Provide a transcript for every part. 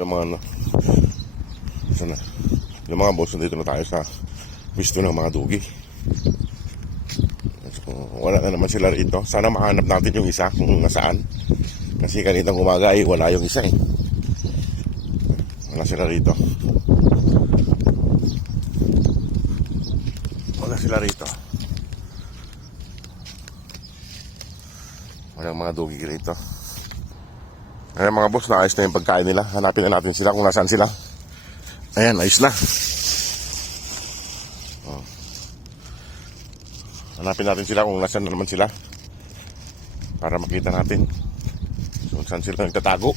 Yung mga ano, sana, yung mga boss, dito na tayo sa pwesto ng mga dugi. So, wala na naman sila rito. Sana mahanap natin yung isa kung nasaan. Kasi kanitang umaga ay wala yung isa eh. Wala sila rito. Wala sila rito. Walang mga dugi rito. Ayan mga boss, naayos na yung pagkain nila. Hanapin na natin sila kung nasaan sila. Ayan, ayos na. Oh. Hanapin natin sila kung nasaan na naman sila. Para makita natin kung saan sila nagtatago.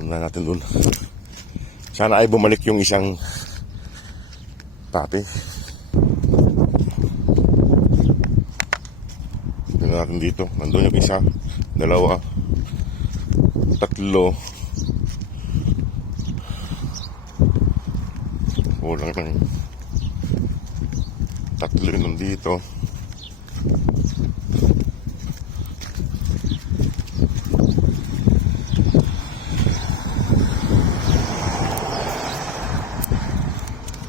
Muna natin dun. Sana ay bumalik yung isang papi. Tignan natin dito. Nandun yung isa, dalawa, tatlo. Kulang lang. Tatlo yun nandito.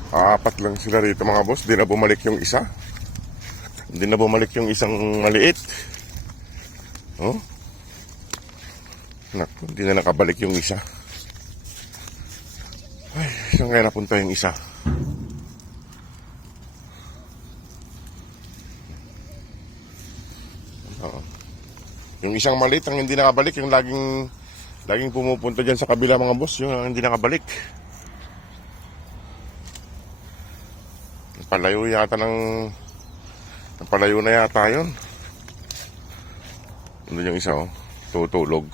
Apat lang sila rito mga boss. Di na bumalik yung isa. Hindi na bumalik yung isang maliit. Oh. Naku, hindi na nakabalik yung isa. Ay, saan kaya napunta yung isa? Oo. Yung isang maliit ang hindi nakabalik, yung laging pumupunta dyan sa kabila mga boss, yung hindi nakabalik. Palayo yata palayo na yata yun. Ano yung isa oh, tutulog.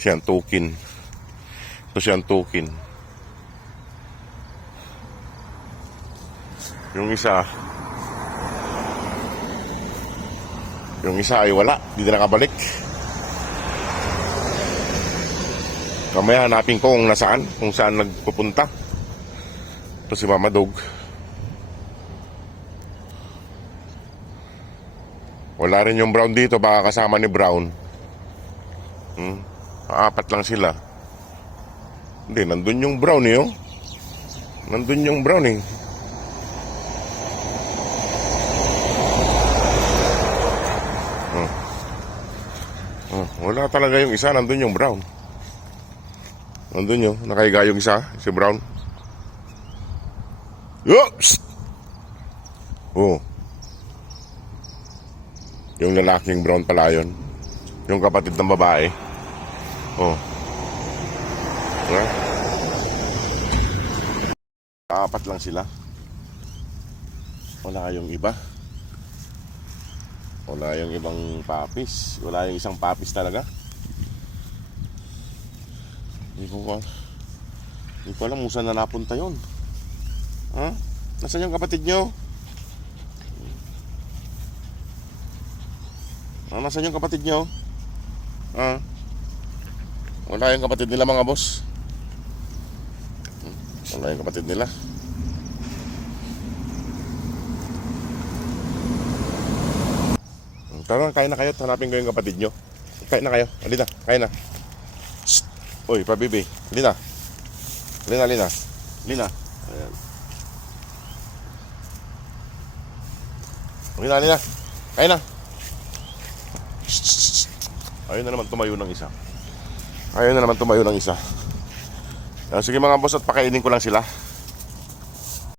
Siyang tukin. Ito siyang tukin. Yung isa ay wala, hindi na nakabalik. Mamaya hanapin ko kung saan nagpupunta. Ito si Mama Dog. Wala rin yung Brown dito, baka kasama ni Brown. Apat lang sila. Hindi, nandun yung Brown eh oh. Nandun yung Brown eh. Wala talaga yung isa, nandun yung Brown. Nandun yun, nakahiga yung isa, si Brown. Oops! Oh. Yung lalaking Brown pala yun. Yung kapatid ng babae. Oh. Diba? Apat lang sila. Wala yung iba. Wala yung ibang papis. Wala yung isang papis talaga. Hindi ko alam kung saan na napunta yun. Ha? Nasaan yung kapatid nyo? Nasaan yung kapatid nyo? Ha? Wala yung kapatid nila mga boss. Wala yung kapatid nila. Tara, kain na kayo. Hanapin ko yung kapatid nyo. Kain na kayo. Halina, kain na. Shhh. Uy, pabibi. Halina. Halina. Ayan. Halina. Kain na. Shhh. Ayun na naman tumayo ng isa. Sige mga boss, at pakainin ko lang sila.